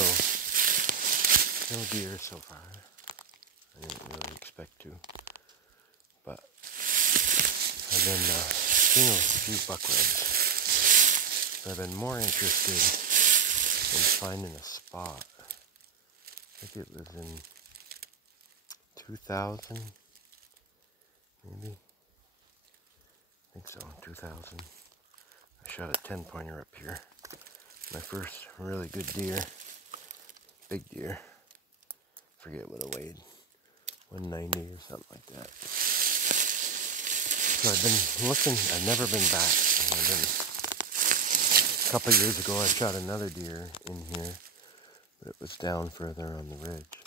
so no deer so far. I didn't really expect to, but I've been seeing a few buckreds. But I've been more interested in finding a spot. I think it was in 2000, maybe. I think so, 2000. I shot a 10-pointer up here. My first really good deer. Big deer. Forget what it weighed. 190 or something like that. So I've been looking. I've never been back. A couple of years ago I shot another deer in here, but it was down further on the ridge.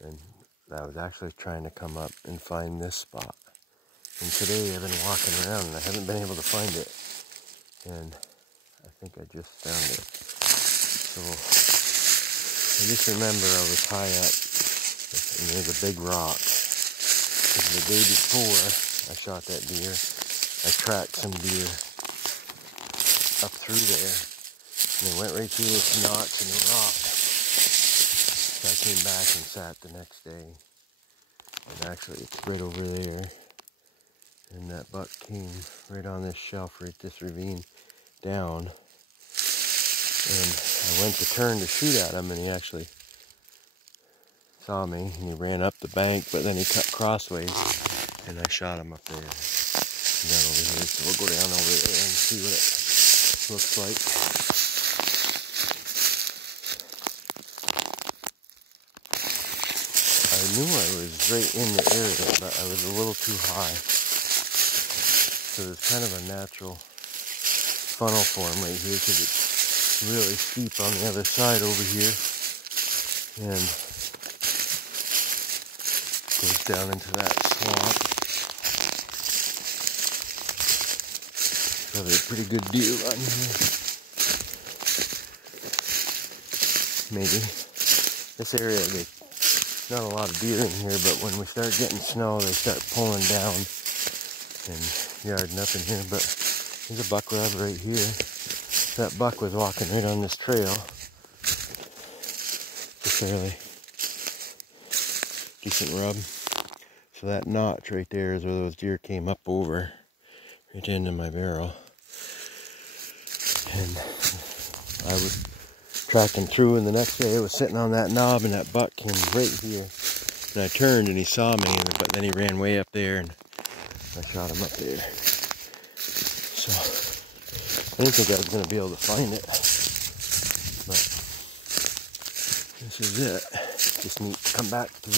And I was actually trying to come up and find this spot. And today I've been walking around and I haven't been able to find it. And I think I just found it. So I just remember I was high up and there's a big rock. Because the day before I shot that deer, I tracked some deer up through there. And they went right through this notch in the rock. So I came back and sat the next day. And actually it's right over there. And that buck came right on this shelf, right this ravine down. And I went to turn to shoot at him and he actually saw me and he ran up the bank, but then he cut crossways and I shot him up there. Down over here. So we'll go down over there and see what it looks like. I knew I was right in the area, but I was a little too high. So there's kind of a natural funnel form right here because it's really steep on the other side over here. And goes down into that swamp. Probably a pretty good deer on here. Maybe. This area, not a lot of deer in here, but when we start getting snow, they start pulling down and yarding up in here. But there's a buck rub right here. That buck was walking right on this trail. It's a fairly decent rub. So that notch right there is where those deer came up over, right into my barrel. And I was tracking through, and the next day I was sitting on that knob, and that buck came right here. And I turned, and he saw me, but then he ran way up there, and I shot him up there. So I didn't think I was going to be able to find it, but this is it. Just need to come back to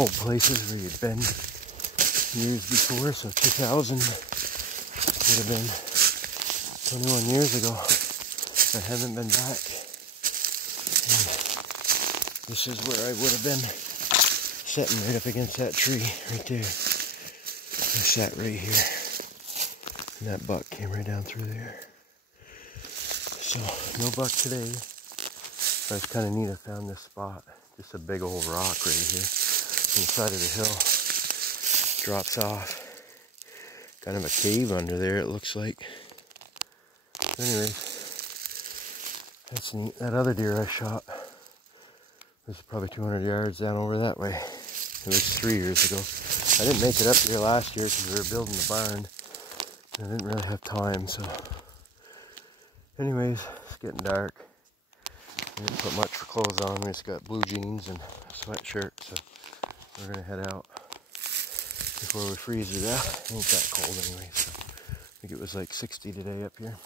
old places where you've been years before. So 2000 would have been 21 years ago. I haven't been back. And this is where I would have been sitting right up against that tree right there. I sat right here. And that buck came right down through there. So, no buck today. But it's kind of neat I found this spot. Just a big old rock right here. On the side of the hill. Drops off. Kind of a cave under there, it looks like. Anyways, that's neat. That other deer I shot was probably 200 yards down over that way. It was 3 years ago. I didn't make it up here last year because we were building the barn. I didn't really have time, so. Anyways, it's getting dark. I didn't put much for clothes on. We just got blue jeans and a sweatshirt, so we're gonna head out before we freeze to death. It ain't that cold anyway, so I think it was like 60 today up here.